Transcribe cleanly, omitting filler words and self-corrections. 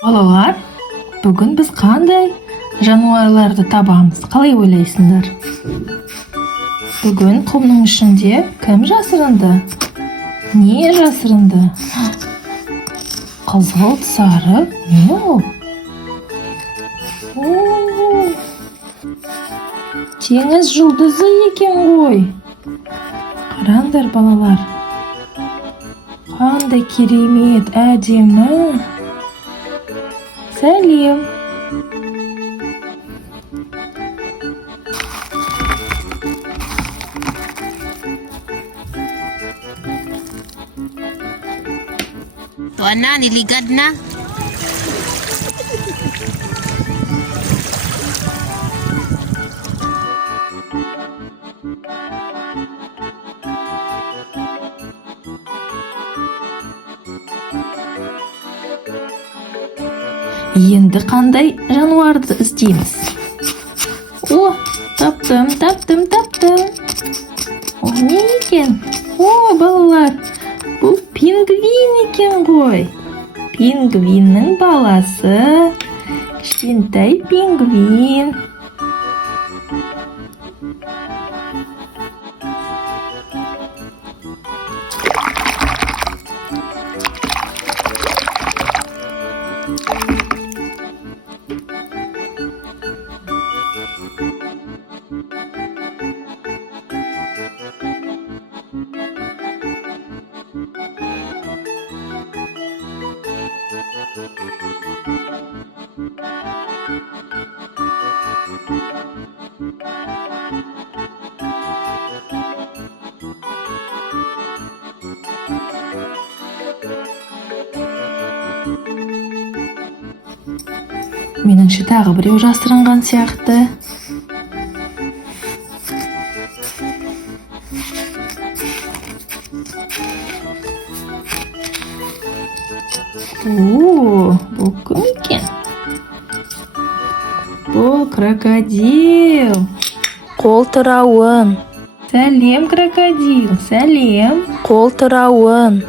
Балалар, бүгін біз қандай жануарларды табамыз? Қалай ойлайсыңдар? Бүгін құмның ішінде кім жасырынды? Не жасырынды? Қызғылт сары не ол? О, теңіз жұлдызы екен ғой. Қараңдар балалар. Қандай керемет, әдемі. Сәлем. Tuana, niligad na. Енді қандай жануарды іздейміз? О, таптым. О, не екен? О, балалар, бұл пингвин екен ғой. Пингвиннің баласы. Кішкентай пингвин. Меніңше тағы біреу жасырынған сияқты. О, бұл кім екен? Бұл крокодил. Қолтырауын, Сәлем, крокодил, сәлем. қолтырауын.